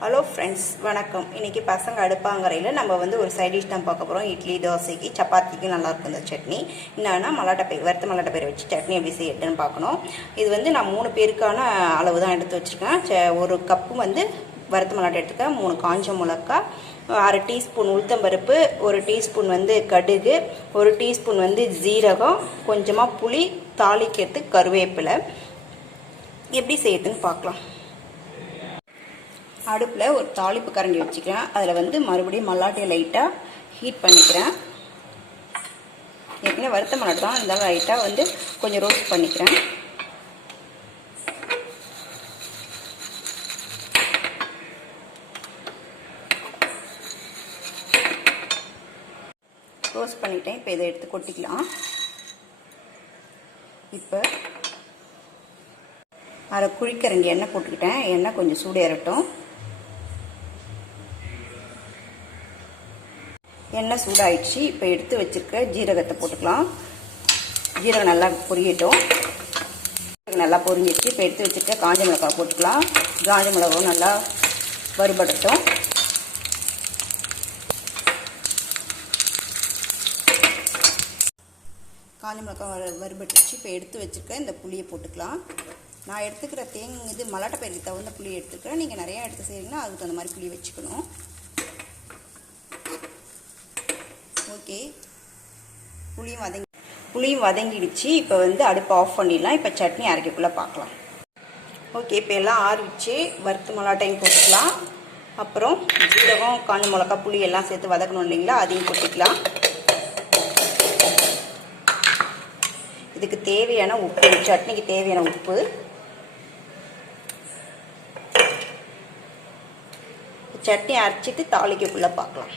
Hello friends, வணக்கம். இன்றைக்கி பசங்க அடுப்பாங்கரையில் நம்ம வந்து ஒரு சைட் டிஷ் தான் பார்க்க போகிறோம். இட்லி, தோசைக்கு, சப்பாத்திக்கு நல்லாயிருக்கும் இந்த சட்னி. என்னன்னா மல்லாட்டை பயிர், வறுத்த மல்லாட்டை பயிர் வச்சு சட்னி எப்படி செய்யறதுன்னு பார்க்கணும். இது வந்து நான் 3 பேருக்கான அளவு தான் எடுத்து வச்சுருக்கேன். ஒரு கப்பு வந்து வறுத்த மல்லாட்டை எடுத்துக்கேன், 3 காஞ்ச மிளகா, 1/2 டீஸ்பூன் உளுத்தம்பருப்பு, 1 டீஸ்பூன் வந்து கடுகு, 1 டீஸ்பூன் வந்து ஜீரகம், கொஞ்சமாக புளி, தாளிக்கிறதுக்கு கருவேப்பிலை. எப்படி செய்யறதுன்னு பார்க்கலாம். அடுப்பில் ஒரு தாளிப்பு கரண்டி வச்சுக்கிறேன். அதில் வந்து மறுபடியும் மல்லாட்டையை லைட்டாக ஹீட் பண்ணிக்கிறேன். ஏற்கனவே வறுத்த மல்லாட்டை தான், இருந்தாலும் லைட்டாக வந்து கொஞ்சம் ரோஸ்ட் பண்ணிக்கிறேன். ரோஸ்ட் பண்ணிட்டேன். இப்போ இதை எடுத்து கொட்டிக்கலாம். இப்போ அரை குழிக்கரண்டி எண்ணெய் போட்டுக்கிட்டேன். எண்ணெய் கொஞ்சம் சூடேறட்டும். எண்ணெய் சூடாயிடுச்சு. இப்போ எடுத்து வச்சிருக்க ஜீரகத்தை போட்டுக்கலாம். ஜீரகம் நல்லா பொரியட்டும். நல்லா பொரிஞ்சிடுச்சு. இப்போ எடுத்து வச்சிருக்க காஞ்ச மிளகாய் போட்டுக்கலாம். காஞ்ச மிளகாவும் நல்லா வறுபடட்டும். காஞ்ச மிளகாய் வறுபட்டுச்சு. இப்போ எடுத்து வச்சிருக்க இந்த புளியை போட்டுக்கலாம். நான் எடுத்துக்கிற இது மல்லாட்டை பயிருக்கு தகுந்த புளி எடுத்துக்கிறேன். நீங்கள் நிறையா எடுத்து செய்கிறீங்கன்னா அதுக்கு தகுந்த மாதிரி புளி வச்சுக்கணும். ஓகே, புளியும் வதங்கிடுச்சு. இப்போ வந்து அடுப்பு ஆஃப் பண்ணிடலாம். இப்போ சட்னி அரைக்கக்குள்ளே பார்க்கலாம். ஓகே, இப்போ எல்லாம் ஆறிடுச்சு. வறுத்து மல்லாட்டையும் போட்டுக்கலாம். அப்புறம் ஜீரகம், காஞ்ச மிளகா, புளி எல்லாம் சேர்த்து வதக்கணும் இல்லைங்களா, அதையும் போட்டுக்கலாம். இதுக்கு தேவையான உப்பு, சட்னிக்கு தேவையான உப்பு. சட்னி அரைச்சிட்டு தாளிக்கக்குள்ளே பார்க்கலாம்.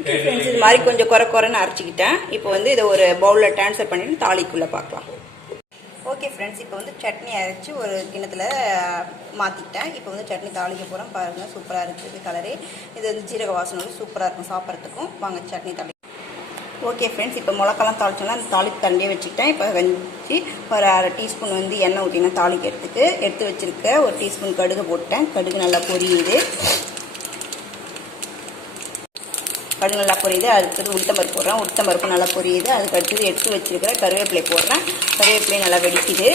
ஓகே ஃப்ரெண்ட்ஸ், இது மாதிரி கொஞ்சம் குறைன்னு அரைச்சிக்கிட்டேன். இப்போ வந்து இதை ஒரு பவுலில் ட்ரான்ஸ்ஃபர் பண்ணிவிட்டு தாளிக்குள்ளே பார்க்கலாம். ஓகே ஃப்ரெண்ட்ஸ், இப்போ வந்து சட்னி அரைச்சி ஒரு கிண்ணத்தில் மாற்றிக்கிட்டேன். இப்போ வந்து சட்னி தாளிக்க போகிறோம். பாருங்கள், சூப்பராக இருக்குது கலரே. இது வந்து ஜீரக வாசனை சூப்பராக இருக்கும் சாப்பிட்றதுக்கும். வாங்க சட்னி தாளி. ஓகே ஃப்ரெண்ட்ஸ், இப்போ மிளகாலாம் தாளிச்சோம்னா அந்த தாளிப்பு தண்ணியே வச்சுக்கிட்டேன். இப்போ கஞ்சி ஒரு 1/2 டீஸ்பூன் வந்து எண்ணெய் ஊற்றினா தாளிக்கிறதுக்கு எடுத்து வச்சுருக்க 1 டீஸ்பூன் கடுகு போட்டேன். கடுகு நல்லா பொரியுது. கடுகு நல்லா பொரியுது. அடுத்தது உளுத்தம்பருப்பு போடுறேன். உளுத்தம்பருப்பு நல்லா பொரியுது. அதுக்கு அடுத்தது எடுத்து வச்சுருக்கிற கருவேப்பிலை போடுறேன். கருவேப்பிலை நல்லா வெடிக்குது.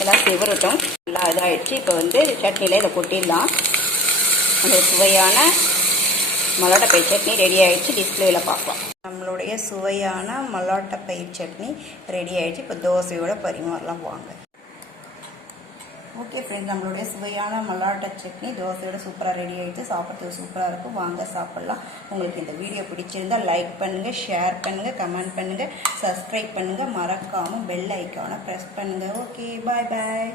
எல்லாம் செவரட்டும். நல்லா இதாகிடுச்சு. இப்போ வந்து சட்னியில் இதை கொட்டிடலாம். அந்த சுவையான மல்லாட்டை பயிர் சட்னி ரெடி ஆகிடுச்சு. டிஸ்பிளேயில் பார்க்கலாம். நம்மளுடைய சுவையான மல்லாட்டை பயிர் சட்னி ரெடி ஆகிடுச்சு. இப்போ தோசையோட பரிமாறலாம் வாங்க. ஓகே ஃப்ரெண்ட்ஸ், நம்மளுடைய சுவையான மல்லாட்டை சட்னி தோசையோட சூப்பராக ரெடி ஆகிடுச்சு. சாப்பிட்றதுக்கு சூப்பராக இருக்கும். வாங்க சாப்பிட்லாம். உங்களுக்கு இந்த வீடியோ பிடிச்சிருந்தால் லைக் பண்ணுங்கள், ஷேர் பண்ணுங்கள், கமெண்ட் பண்ணுங்கள், சப்ஸ்கிரைப் பண்ணுங்கள். மறக்காமல் பெல் ஐக்கானை ப்ரெஸ் பண்ணுங்கள். ஓகே, பாய் பாய்.